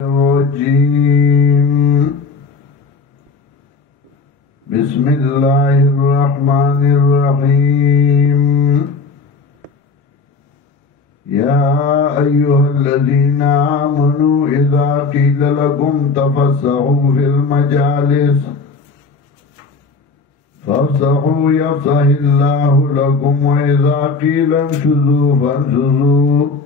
الرجيم بسم الله الرحمن الرحيم يا أيها الذين آمنوا إذا قيل لكم تفسحوا في المجالس فافسحوا يفسح الله لكم وإذا قيل انشزوا فانشزوا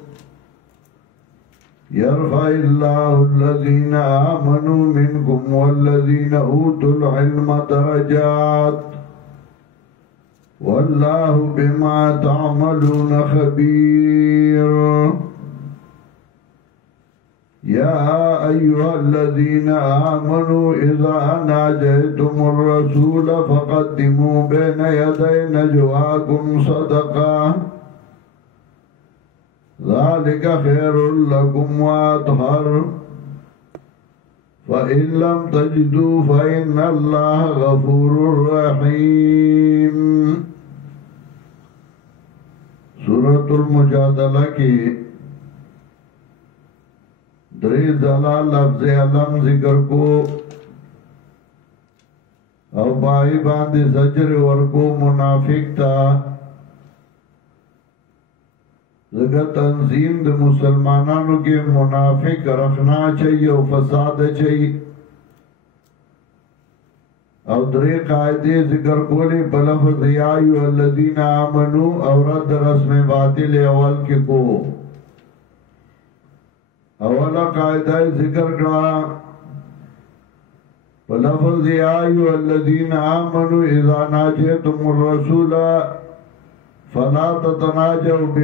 يرفع الله الذين آمنوا منكم والذين أوتوا العلم درجات والله بما تعملون خبير يا أيها الذين آمنوا إذا ناجيتم الرسول فقدموا بين يدي نجواكم صدقة ذلك خير لكم وأطهر فإن لم تجدوا فإن الله غفور رحيم سورة المجادلة کی دری ځلا لفظ علم ذکر کو او بائی باندې زجر ورکو منافق تا زګه تنظیم د مسلمانانو کې منافق رخنا چاہیے او فساد چاہیے او درې قاعده ذکر کولې بلفظ یا ایو الذین آمنو او رد رسم باطل اول کې کو اولا قاعده ذکر کړه بلفظ یا ایو الذین آمنو اذا ناجیتم الرسول فلا تتناجوا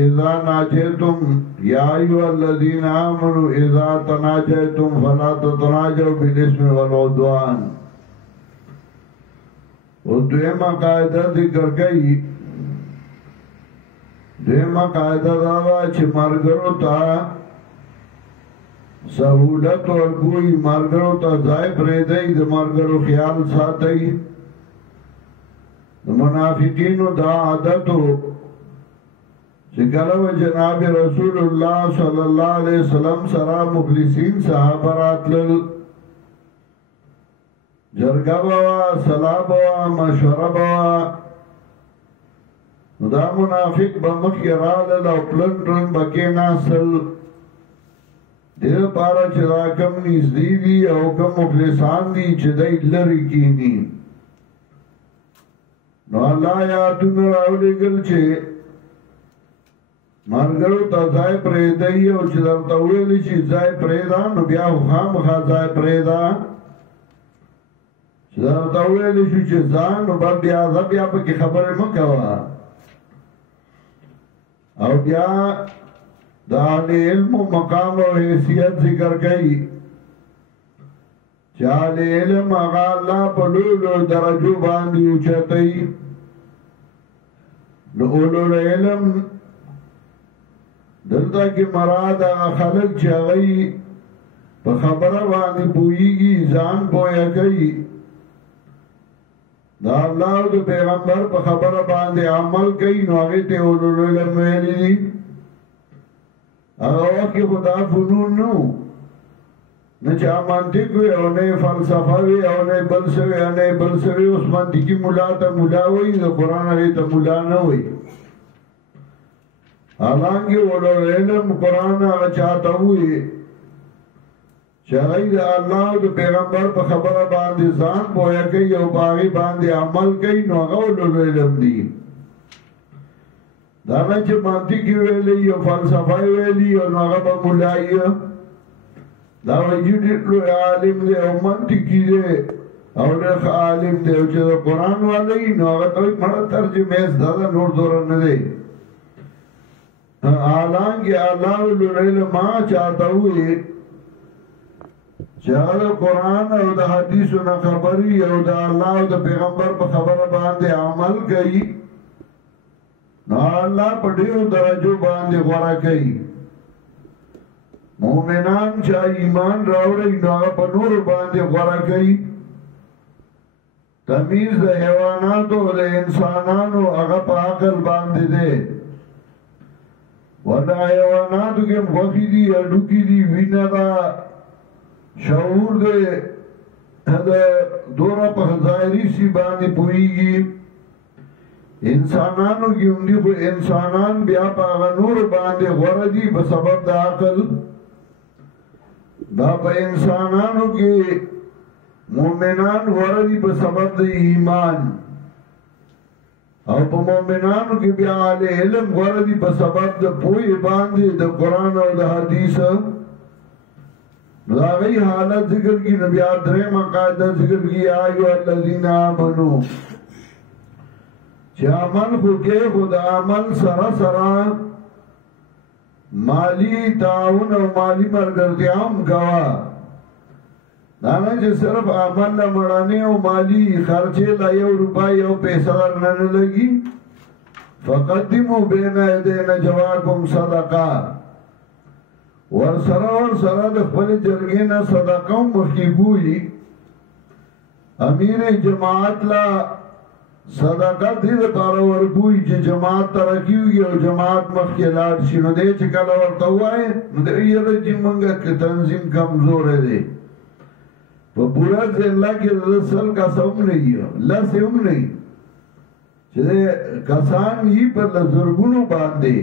اذا ناجيتم يا ايها الذين امنوا اذا تناجيتم فلا تتناجوا بالاسم والعدوان ودویمه قاعده ذکر کړي دویمه قاعده دا چې مرګرو ته سہولت ورکوي مرګرو ته ځای پرې دی د مرګرو خیال ساتي منافقینو دا عادتو چکلو جناب رسول اللہ صلی اللہ علیہ وسلم سرا مخلصین صحابہ راتلل جرگا بوا صلاح بوا مشورہ بوا دا منافق بمخی رالل او پلنٹرن بکی ناسل دیر پارا چرا کم نیزدی دی او کم مخلصان دی چدائی لری کینی نو اللہ یادون راولی گل چه مرگرو تا زائی پریدائی او چه در تاویلی چه زائی پریدا نو بیا خام خوا زائی پریدا چه در تاویلی چه زائی نو بیا زبیا پا کی خبر مکوا او بیا دان علم و مقام و حیثیت ذکر کئی چال علم آغا اللہ پلولو درجو باندی اوچتئی لولو علم دلتا کی مراد آغا خلق چاگئی پا خبر باندی پوئیگی زان پویا کئی دا اللہ و دا پیغمبر پا خبر باندی عمل کئی نو آگی تے اولو علم ویلی دی آغا وقت خدا فنون نو نچا منطق وی او نئی فلسفہ وی او نئی بلسوی او نئی بلسوی اس منطقی ملا تا ملا وی دا قرآن آگئی تا ملا نوی حالانکہ اولو علم قرآن آگا چاہتا ہوئی چاہی دا اللہ دا پیغمبر پا خبر باندی زان پویا کئی او باغی باندی عمل کئی نو آگا اولو علم دی دانا چا منطقی ویلی او فلسفہ ویلی او نو آگا با ملائی دا وجود لو عالم دے او منطقی دے او لخ عالم دے او چه دا قرآن والی نو آگا توی مرا ترجمه اس دادا نور دورن دے حالانکہ اللہ علم چاہتا ہوئی چاہتا قرآن او دا حدیث و نخبری او دا اللہ او دا پیغمبر پا خبر باندے عمل کئی نو اللہ پا دیو درجو باندے غورا کئی مومنان چا ایمان راوڑی نو آگا پا نور باندے غورا کئی تمیز دا حیواناتو دا انسانانو آگا پا عقل باندے دے ورنہ حیواناتو کے مخی دی اڈوکی دی وینا دا شعور دے دورا پا ظاہری سی باندې پوئیگی انسانانو کی اندی خو انسانان بیا پا غنور باندې غردی بسبب دا عقل دا پا انسانانو کی مومنان غردی بسبب دا ایمان او پا مومنانو کی بیا آل علم غردی بسبب دا پوئی باندې دا قرآن او دا حدیث ناغی حالت ذکر کی نبی آدھرے مقاعدہ ذکر کی آئیو الذین آمنو چه عمل خو کے خود عمل سرا سرا مالی تعاون و مالی مرگرتیام کوا دانا چه صرف عمل لمڑانے و مالی خرچے لا یو روپای یو پیسہ لرنن لگی فقدمو بین ایدین جواکم صدقہ ورسره د خپل جرګې نه صدقه مخکې ګوري امیر جماعت لا صدقه دې لپاره ورګوي چې جماعت ترقی وي او جماعت مخکې لاړ شي نو دې چې کله ورته وایي نو دې یې چې موږ تنظیم کمزور دی په پورا ځلا کې رسل کا سم نه یې لاسه هم نه چې کسان یې په لزرګونو باندې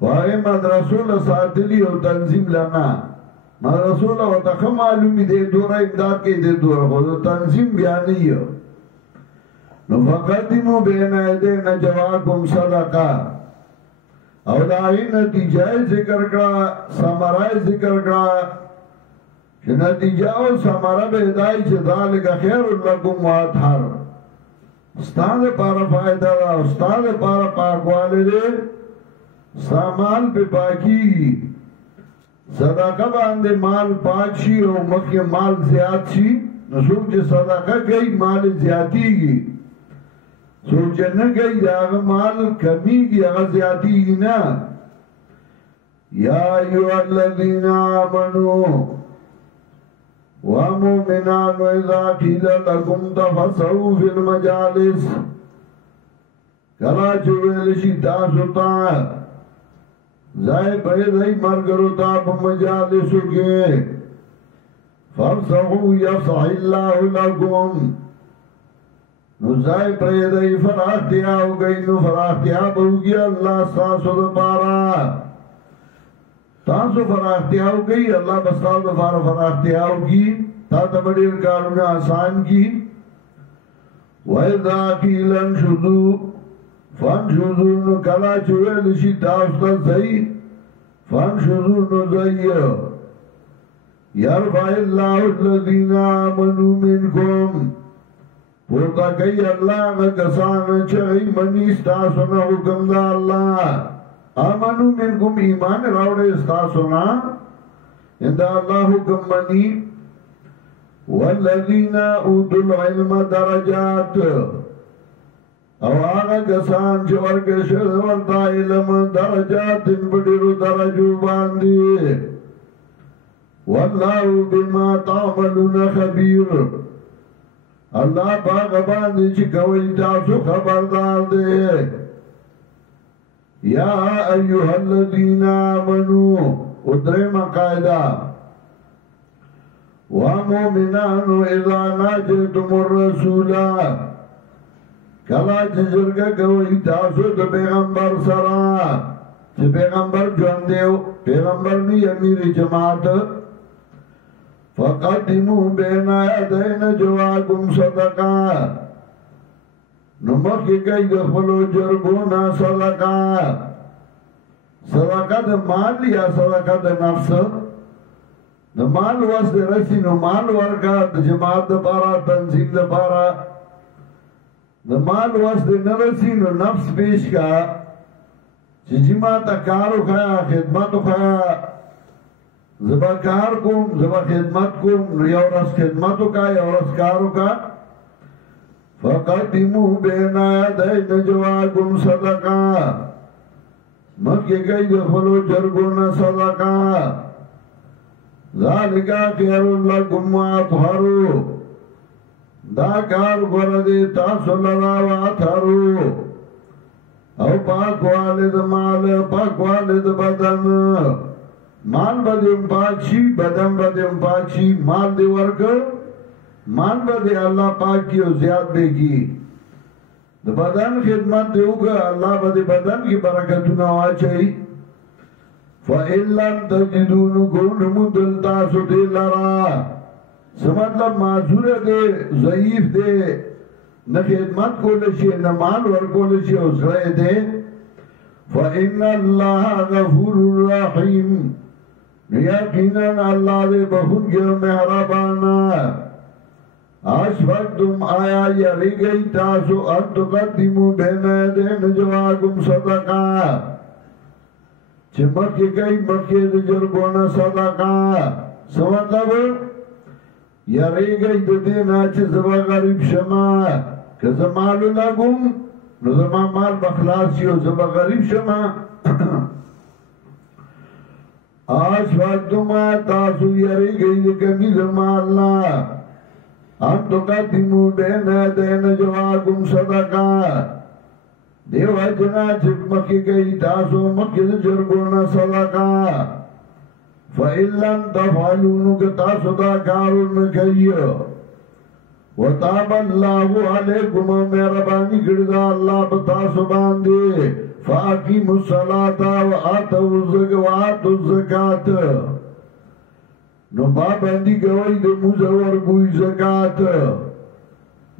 وای مدرسو له ساتلی او تنظیم لنا مدرسو له وتخه معلومی دی دورا امداد کې دی دورا خو تنظیم بیا نه یو نو فقدمو بین ایدین جواکم صدقه او داغی نتیجه ذکر کرا سامرائی ذکر کرا چې نتیجه او سامرا بیدائی چه ذالک خیر لکم واتحر استاد پارا فائدہ دا استاد پارا پاکوالی دی سامان پہ پاکی صدقہ باندے مال پاک شی او مکہ مال زیاد شی نسوک چه صدقہ گئی مال زیادی گی سوچ نہ گئی داغ مال کمی کی اگر زیادی گی نا یا ایوہ الذین آمنو وَمُؤْمِنَانُ اِذَا قِيلَ لَكُمْ تَفَسَّحُوا فِي الْمَجَالِسِ کلا چویلشی تاسو تا زائے پیدائی مرگرو تا پا مجالسو کے فَفْسَحُوا يَفْسَحِ اللَّهُ لَكُمْ نو زائے پیدائی فراختیا ہو گئی نو فراختیا بہوگی اللہ ساسو دا پارا تاسو فراختیا ہو گئی اللہ بستاو دا پارا فراختیا ہوگی تا تبڑیر کارون آسان کی وَإِذَا قِيلَ انشُزُوا فَانشُزُوا نو کلا چویلشی تاستا زئی فَانشُزُوا نو زئی یرفع اللہ الذین آمنوا منکم پورتا کئی اللہ کسان چغی منی استاسونا حکم دا اللہ آمنوا منکم ایمان راوڑے استاسونا اندہ اللہ حکم منی والذین اوتوا العلم درجات او آغا کسان چه ورکشد ورطا علم درجات بڑیرو درجو باندی واللہ بما تعملون خبیر اللہ باغ باندی چی کوئی تاسو خبردار دے یا ایوہ الذین آمنو ادرے مقاعدہ وَمُؤْمِنَانُ اِذَا نَاجَيْتُمُ الرَّسُولَ کلا جزرگا کوئی تاسو دا پیغمبر سرا چه پیغمبر جوان دیو پیغمبر نی امیر جماعت فقدمو بین ایدین جواکم صدقا نمکی کئی دخلو جرگونا صدقا صدقا دا مال یا صدقا دا نفس دا مال واسد رسی نو مال ورکا دا جماعت دا پارا تنظیم دا پارا دا مال واسد نرسی نو نفس پیش کا چی جماعت کارو خیا خدمتو خیا زبا کار کم زبا خدمت کم یورس خدمتو کا یورس کارو کا فقدمو بین ایدین جواکم صدقا مکی گئی دخلو جرگونا صدقا ذالکا خیر لکم واطہرو دا کار گردی تاسو لرا واطہرو او پاک والد مال پاک والد بدن مال بدیم پاک شي بدن بدیم پاک شي مال دی ورکر مال بدی اللہ پاک کی و زیاد بے کی دا بدن خدمت دیو گا اللہ بدی بدن کی برکتنا واچائی فَإِن لَمْ تَجِدُوا نُكُونُ مُدَلْتَاسُ دے لرا سمطلب معذور دے ضعیف دے نہ خدمت کو لشی نہ مال ورکو لشی اسرائے دے فَإِنَّ اللَّهَ غَفُورُ الرَّحِيمُ یقیناً اللہ دے بخون کے مہربانا اشفقتم آیا یری گئی تاسو ان تقدمو بین دین جواکم صدقہ چمکی گئی مکی دجرگونا صدقہ سمطلب یری گئی دینا چه زبا غریب شما که زمالو لگم نو زما مال بخلاصی و زبا غریب شما اشفقتم آیا تاسو یری گئی کمی زمالنا ان تقدمو بین دین جواکم صدقہ دیو اجنا چک مکی گئی تاسو مکی جرگونا صدقہ فَإِن لَمْ تَفْعَلُونُ کہ تاسو دا کارون کئیو وَتَابَ اللَّهُ عَلَيْكُمْ مہربانی کردہ اللہ بتاسو باندے فَأَقِيمُوا الصَّلَاةَ وَآتَوُا الزَّكَاةَ نو پابندی کوئی دے مزور کوئی زکاة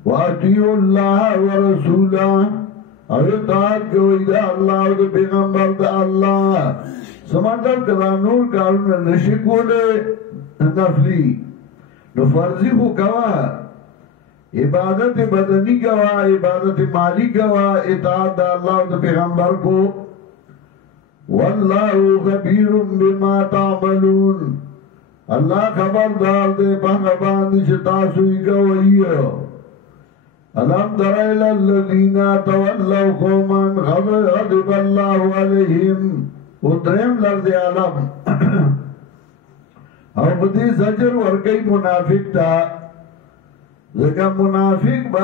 وَأَطِيعُوا اللَّهَ وَرَسُولَهُ او اطاعت کوئی دے اللہ و دے پیغمبر دے اللہ سمانتر کدا نور کارون نشکو لے نفلی نو فرضی خو کوا عبادت بدنی کوا عبادت مالی کوا اطاعت دے اللہ و دے پیغمبر کو وَاللَّهُ خَبِيرٌ بِمَا تَعْمَلُونَ اللہ خبردار دے پہنگبان دی چتاسوی گوئیو الم تر الى الذین تولوا قوما غضب اللہ علیہم ادریم لرد عالم او بدی زجر ورکی منافق تا ذکر منافق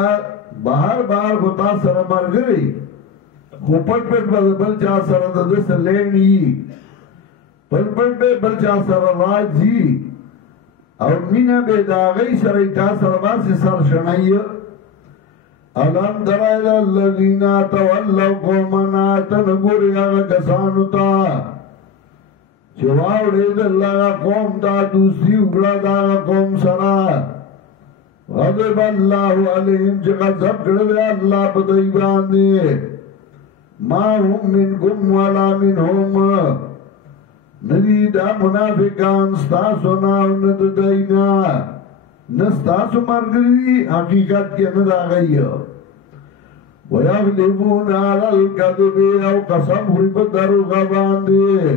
بہر بار خطا سر مر گئی خوپٹ پٹ بل چا سر دس لینی پل پل پہ بلچا سر راج جی اور مینہ بے داغی سر ایتا سر باسی سر شنائی الم درائل اللذین تولو قومنا تنگوری آگا کسانو تا چواو رید اللہ قوم تا دوسری اگلا دا قوم سرا غضب اللہ علیہم چکا سب کردے اللہ بدائی باندے ما هم منکم ولا منهم ندی دا منافقان ستاسو ناو ند دینا نستاسو مرگری حقیقت کے ند آگئی ویغلبون علی القذب او قسم حربت درو غبان دے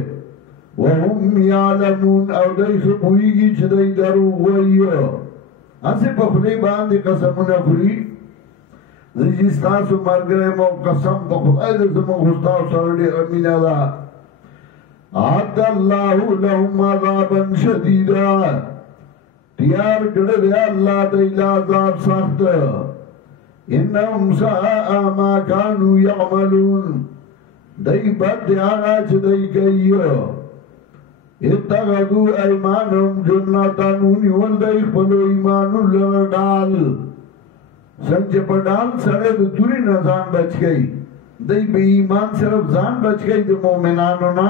وهم یعلمون او دی خبویگی چھ دی درو غوئی اسے پخلی باندی قسم نخری زیجی ستاسو مرگری مو قسم پخلی دزمو خستاو سردی امین اللہ عَدَّ اللَّهُ لَهُمْ عَذَابًا شَدِيدًا تیار کردے اللہ دیل عذاب سخت انہم ساء ما کانو یعملون دی بد آغا چھ دی گئیو اتغدو ایمانم جنتانونی والدی خلو ایمانو لردال سنچ پڑال سرد دوری نظام بچ گئی دی بے ایمان صرف زان بچ گئی دی مومنانو نا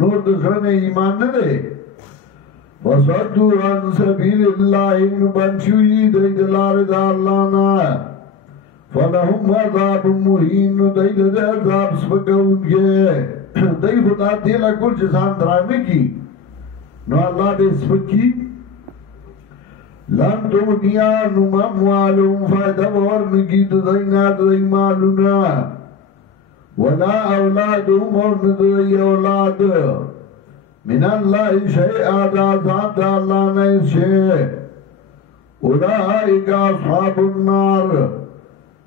نور دسرن ایمان نہ دے وَصَدُّوا عَنْ سَبِيلِ اللَّهِ نُبَنْشُوِي دَيْ دَلَارِ دَ اللَّهَنَا فَلَهُمْ عَذَابٌ مُحِينُ دَيْ دَ عذاب سپکون کے دَيْ خدا دیلا کل جسان درانے کی نو اللہ بے سپکی لَن تُغْنِيَا نُمَ أَمْوَالُهُمْ فَائِدَ وَرْنِكِ دَيْنَا دَيْ مَالُنَا وَلَا أَوْلَادُهُمْ وَرْنِدَيْ أَوْلَادُ من اللہ شیئا دا ذات اللہ نیس شیئ اولئک اصحاب النار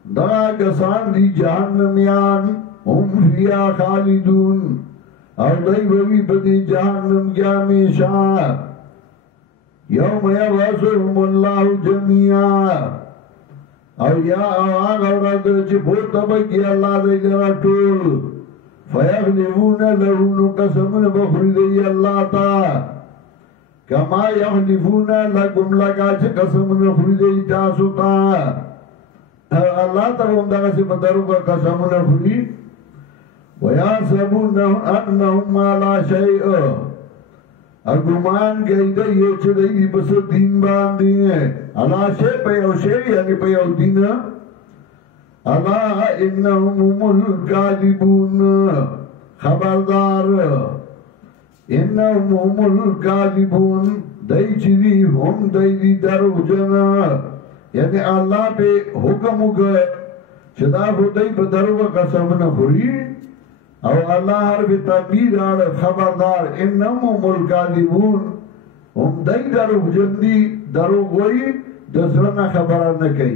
دا کسان دی جہنمیان ہم فیا خالدون اور دی بوی بدی جہنم کیا ہمیشہ یوم یبعثهم اللہ جميعا اور یا آغا ورد چی پورتا بکی اللہ دی لرا ٹول فیغلبون لہونو قسمون بخوری دی اللہ تا کما یغلبون لکم لگا چه قسمون بخوری دی تاسو تا اللہ تا بندگا سے بدرو کا قسمون بخوری ویاسبون انہم علا شیء اگمان گئی دی یہ چه دی بس دین باندی ہے علا شیء پیو شیء یعنی پیو دین اللہ انہم الکاذبون خبردار انہم الکاذبون دی چیزی ہم دی درو جنا یعنی اللہ پہ حکم ہوگا چدا خدای پہ درو قسم نخوری او اللہ حرف تنبیر آر خبردار انہم الکاذبون ہم دی درو جندی درو گوئی دسرنا خبران نکی